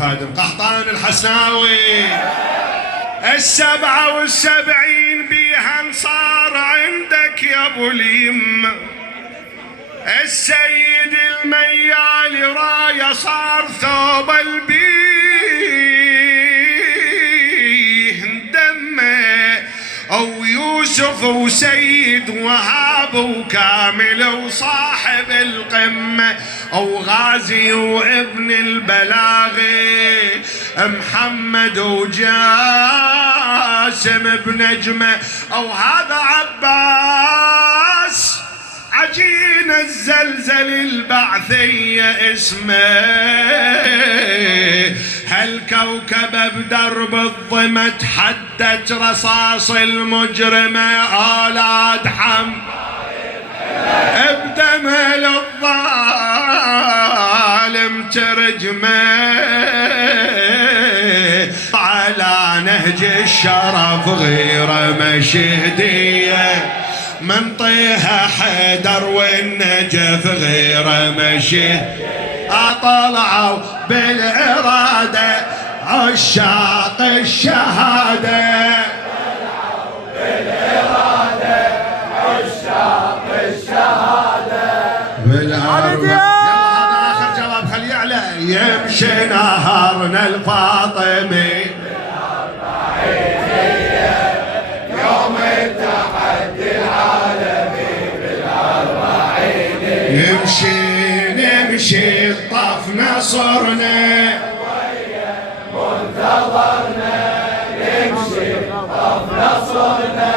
الخادم قحطان الحسناوي. 77 بيها صار عندك يا ابو اليمه، السيد الميال رايه صار ثوب البيه دمه، او يوسف وسيد وهاب وكامل وصاحب القمه، او غازي وابن البلاغي محمد وجاسم بنجمه، او هذا عباس عجين الزلزل البعثية اسمه، هالكوكب بدرب الظما تحدت رصاص المجرمة، آلات حم بدمه للظالم ترجمه، على نهج الشرف غير مشهديه، من طيها حيدر والنجف غير مشيه، طلعوا بالإرادة عشاق الشهادة، طلعوا بالإرادة عشاق الشهادة بالأرض. يلا هذا آخر جواب خليه يعلى. يمشي نهارنا الفاطمي يوم التحدي العالمي بالأربعين، نمشي طف نصرنا منتظرنا، نمشي طف نصرنا